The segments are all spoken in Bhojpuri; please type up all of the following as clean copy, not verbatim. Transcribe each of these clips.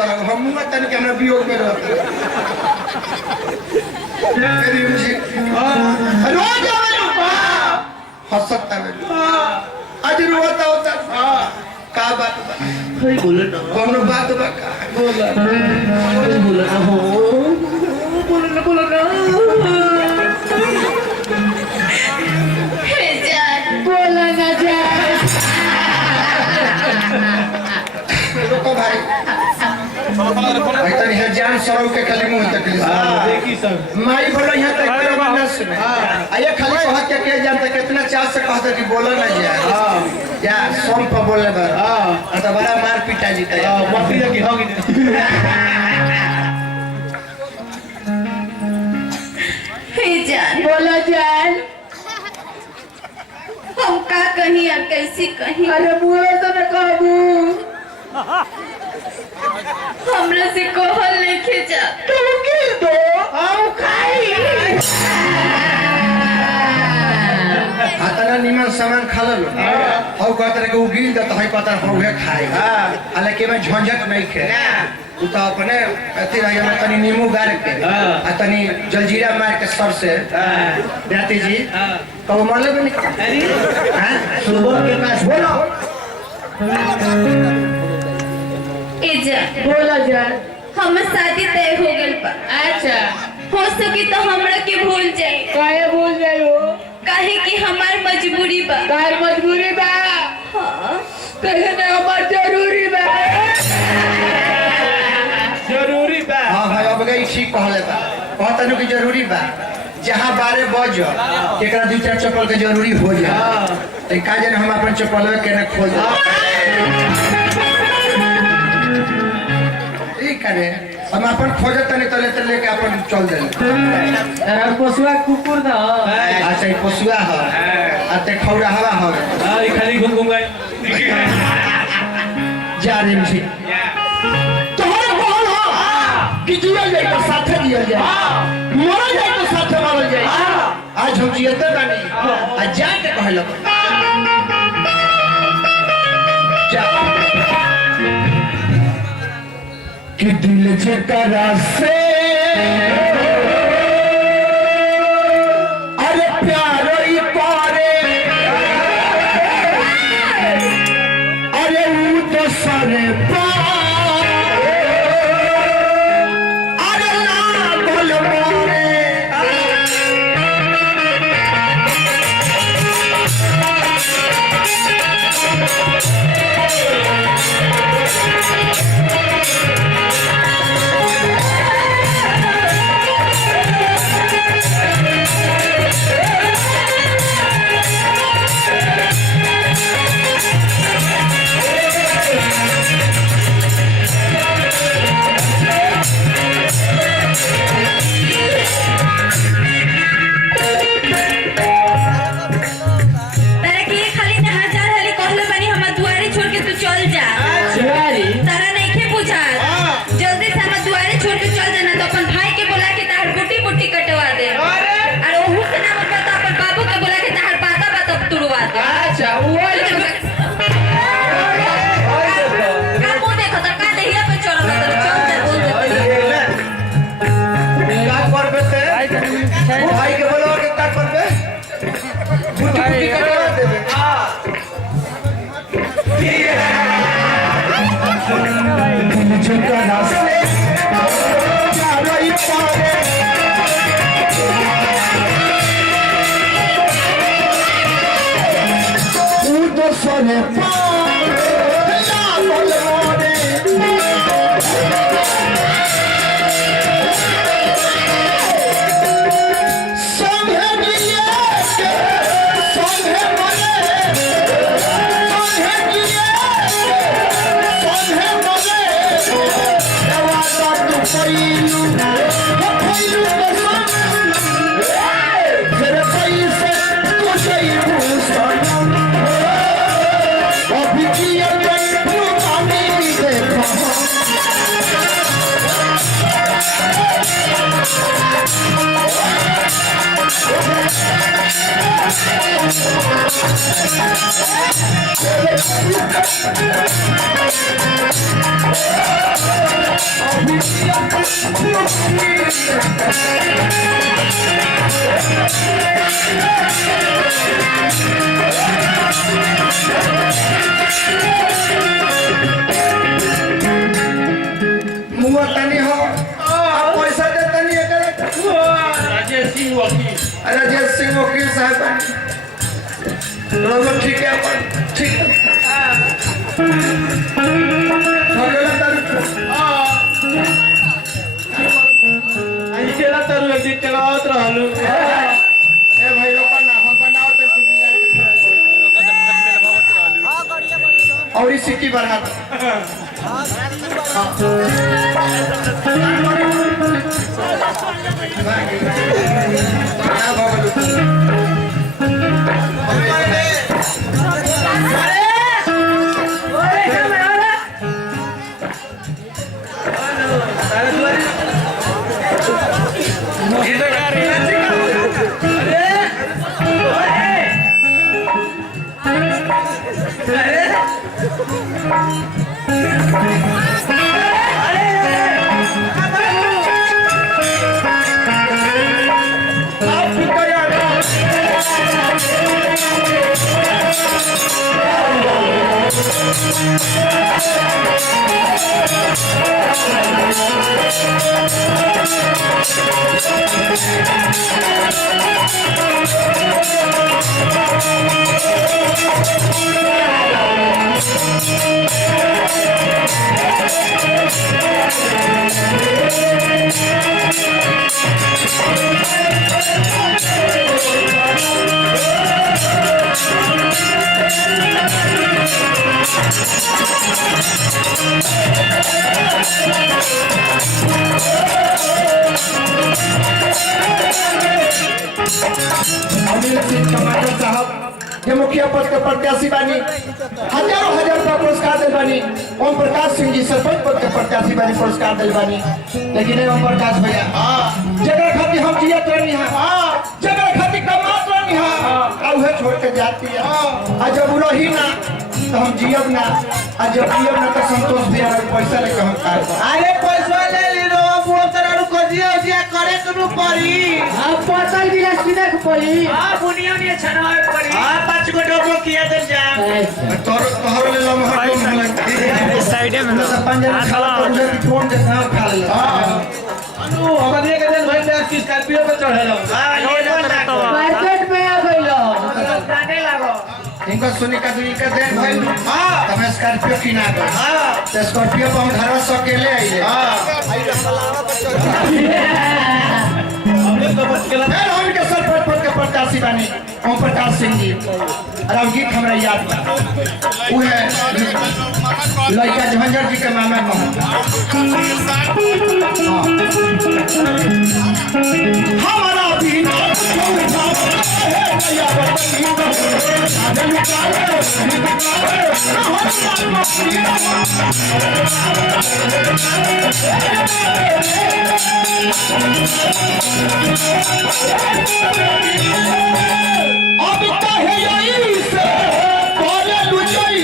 सर हम तन के हमरा वियोग में रहते मेरी मुझे रोज आवे हंसता है आज रोता होता का बात कोई बोले ना कौन बात बा का बोला ना हो बोला ना बोला ना जान रुको भाई तनी है जान सरो के खाली मुंह तकलीफ देखी सब माई बोलो यहाँ तक करो बंदस में आये खाली कहा के जानता कितना चाह से कहता कि बोला ना जाए या सोम पर बोले बर तो बड़ा मार पिटा जीता है बकरी की होगी हे जान बोला जान हम का कहीं और कैसी कहीं अरे मुझे तो न कहबू हमरा से कहल लेके जा तू गिर दो हम खाई हाथना निमन सामान खा लो हौ कहतर के उगिल द त है कहतर हौहे खाए हालांकि में झंझट नहीं खे तू तो अपने अति रही में तनी नींबू गार के आ तनी जलजीरा मार के सर से राती जी तो मरले में नहीं हां सुबह के पास बोलो ए जा बोला जान हमर शादी तय हो गइल बा अच्छा हो सके तो हमरा के भूल जाए काहे भूल जाइयो काहे कि हमार मजबूरी बा काहे मजबूरी बा हां कहे ना हमार जरूरी बा जरूरी बा हां भाई अब गई ठीक कहले बा कहतनु कि जरूरी बा जहां 12 बज एकरा दू चार चप्पल के जरूरी हो जा तो का जाने हम अपन चप्पल के ना खोल दे ठीक है हम अपन खोजत तने तले तले के अपन चल दे पशुआ कुकुर दा अच्छा ई पशुआ ह आते खौरा हवा ह हां खाली घूम घूम गए जा रे छी तोहर बोल हो कि जीवन जाए तो साथे जियल जाए मर जाए तो साथे मरल जाए आज हम जियते बानी आ जाके कहलो जा कि दिल जकरा से अरे प्यार ही करे अरे वो तो सरे अरे लागल मोरे तारा के खाली ना हजार हाली कहले बानी हमर दुआरे छोड़ के तू चल जा तारा नहीं के बुझा जल्दी से हमर दुआरे छोड़ के चल जाना तो अपन भाई के बोला के तार बुटी बुटी कटवा दे और ओहू से ना बता तो अपन बाबू के बोला के तार पाता पाता तुड़वा दे अच्छा वो का मुंह देखो तो का देहिया पे चढ़ तो चल जा बोल दे का करबे ते भाई के बोलो के का करबे बुटी बुटी कटवा देबे दिल जकरा से प्यार ही करे वो तो सरे लागल मोरे Thank you. मुआ तनी हो आप पैसा दे तनी एकरा राजेश सिंह वकील राजेश सिंह वकील साहब रोलो ठीक है अपन ठीक छोड़ेला तारू आई केला तरु एक दिन चलावत रहलू ए भाई लोग ना हम बनाओ ते तू और इस सिक्की बढ़ा टमाटर साहब ये मुखिया पद के प्रत्याशी बानी हजारों हजार रुपया पुरस्कार दिल बानी ओम प्रकाश सिंह जी सरपंच पद के प्रत्याशी बानी पुरस्कार दिल बानी लेकिन ओम प्रकाश भैया जगह खातिर हम जियत रहनी है जगह खातिर कमात रहनी है उहे छोड़ के जाती है आ जब रही ना तो हम जियब ना आ जब जियब ना तो संतोष भैया पैसा लेके हम कार अरे पैसा ले ली रो बुआ तरारू कजिया उजिया करे कनु पड़ी अब पतल भी सीधा पड़ी हां बुनिया ने छनावे पड़ी हां 5 गो डोबो किया दे जा तोहर ले लो हम हम साइड में पंजा खाला फोन के नाम खा ले अनु हमने के दिन भाई मैं किस स्कॉर्पियो पे चढ़ेलो मार्केट में आ गइलो जाने लागो इनको सुनी का दुनी का देन भाई तब स्कॉर्पियो किना गए तो स्कॉर्पियो पर हम घर से अकेले आइले हमने तो बच गेला फिर हम के सरपंच पद के प्रत्याशी बानी ओम प्रकाश सिंह जी और हम गीत हमरा याद बा उ है लड़का झंझर जी के मामा हमारा भी अब कहे यही से बोले लुचाई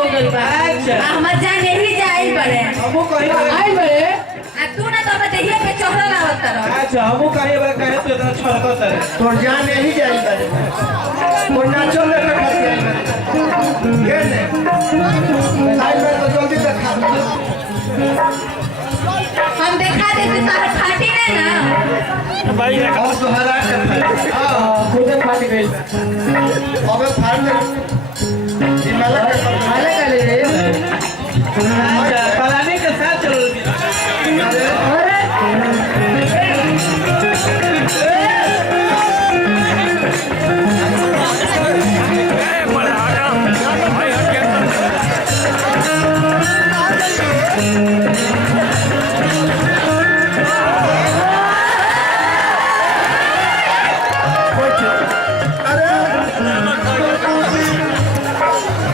हमर जान यही जाई बड़े हमो कहीं आई बड़े आ तू ना तो बतेहिए पे चढ़ल आवत रह अच्छा हमो कहीं बड़ा कहे तो इतना छड़कत है तोर जान यही जाई बड़े वो नाचो लेके खाती आई बड़े ये ने साइड में तो जल्दी देखा हम देखा देते तार फाटी ना और दोहरा के खुद फाटी गई अबे फाड़ दे हिमालय के हाले काले रे अच्छा पलानी के साथ चलो अरे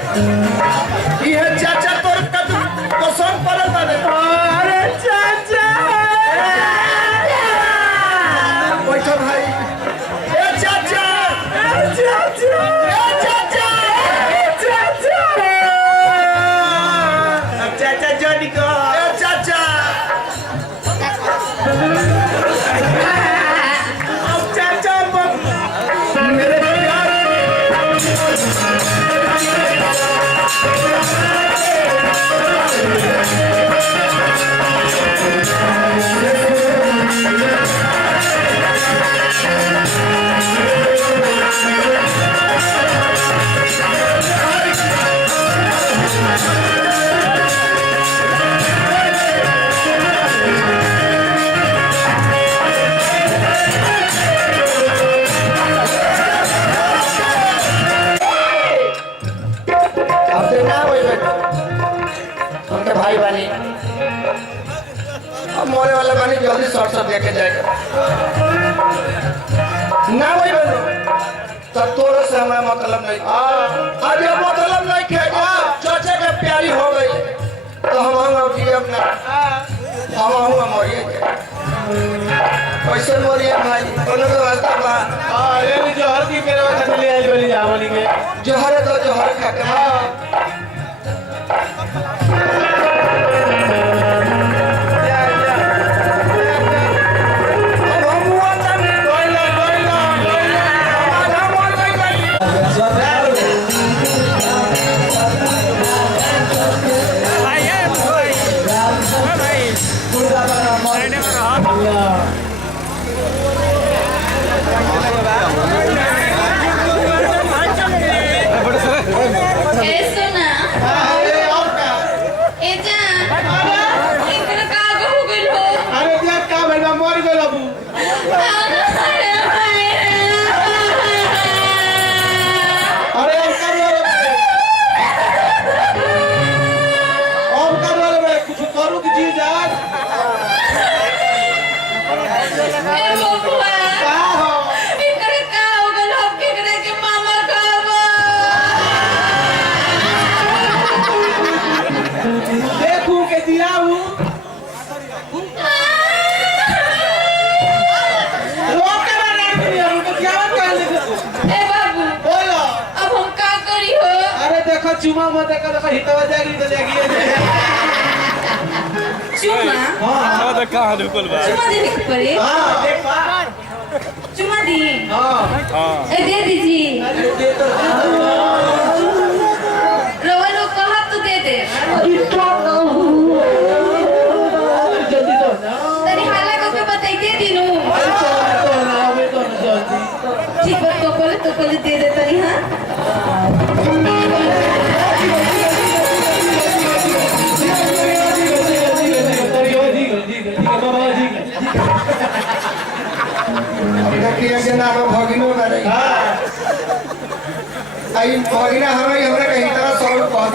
ये चाचा तोर कद पसंद पड़ल बारे अरे चाचा बैठो भाई ए चाचा चाचा ए चाचा चाचा अब चाचा जोड़ी को ए चाचा अब चाचा मेरे प्यार अब तो ना वही बैठो उनके भाई बनी अब मोरे वाले बनी जल्दी शॉर्ट शॉट लेके जाएगा ना वही बनो तब तोरे से हमें मतलब नहीं आज ये मतलब नहीं खेगा चाचा के प्यारी हो गई तो हम आऊँगा जी अपना हम आऊँगा मोरिए कैसे मोरिए भाई दोनों के वास्ता बा ये जोहर की करे वाला ले आई बोली जा बोली के जोहर दो जोहर खा के ए सुना ए जान इतना का हो गइल हो अरे देख का भइल बा मर गइल अबू अरे अब कर वाले में कुछ करू की चीज आज ए बबुआ का हो इतना का हो गइल हो केकरे के मामा कहबो देखू के दिया हूँ रोक के मार दिया हूँ तो क्या बात कर ले ए बाबू बोलो अब हम का करी हो अरे देखो चुमा मत देखो हितवा जागी तो जागी चुमा हां चुमा देने के पड़े हां देख पा चुमा दी हां ए दे दीजिए अरे दे तो रोवा लोग कहा तो दे दे जल्दी तो ना तनी हाला को के बताई दे दिनु तो ना हमें तो जल्दी ठीक है तो पहले दे दे तनी हां देखिए के नाम भगिनो करे आई भगिना हमें हमरा कहीं तरह सॉल्व पहुंच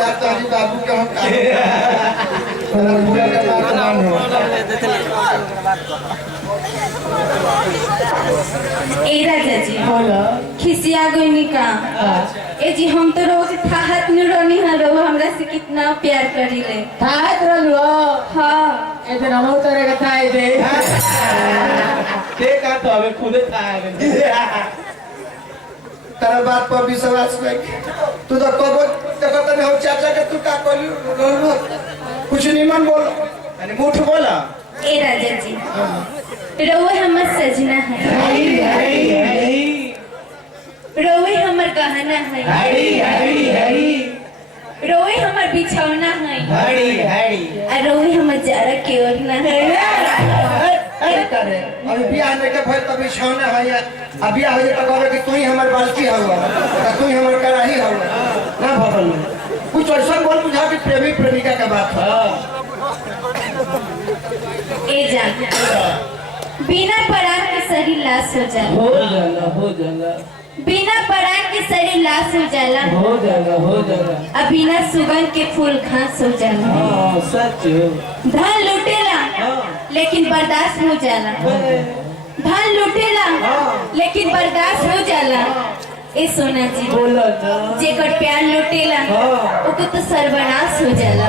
या तारी बाबू के हम पूरा का नाम हो ए राजा जी बोलो खिसिया गइनी का ए जी हम तो रोज थाहत न रोनी हा रो हमरा से कितना प्यार करीले थात रलो हां ए दिन हम तोरे का थाई दे देखा तो हमें खुद था तेरा बात पर विश्वास नहीं तू तो कबो देखो तने हो चाचा के तू का कोली कुछ नहीं मन बोल यानी मुठ बोला ए राजा जी रोवे हमर सजना है रोवे हमर का गहना है हरी हरी हरी रोए हमर बिछौना है हरी हरी आ रोए हमर जारा के ओढ़ना है करे अभी बियाह में के भइल तभी छौना है या अब बियाह हो तो कहबे कि तू ही हमर बाल्टी हवा तू ही हमर कढ़ाई हवा ना भवन कुछ ऐसा बोल बुझा कि प्रेमी प्रेमिका का बात है ए जान बिना पराग के शरीर लाश हो जाला हो जाला बिना पराग के शरीर लाश हो जाला हो जाला अब बिना सुगंध के फूल घास हो जाला हाँ सच धन लुटेला लेकिन बर्दाश्त हो जाला धन लुटेला लेकिन बर्दाश्त हो जाला ए सोना जी बोला ना जेकर प्यार लुटेला ओके तो सर्वनाश हो जाला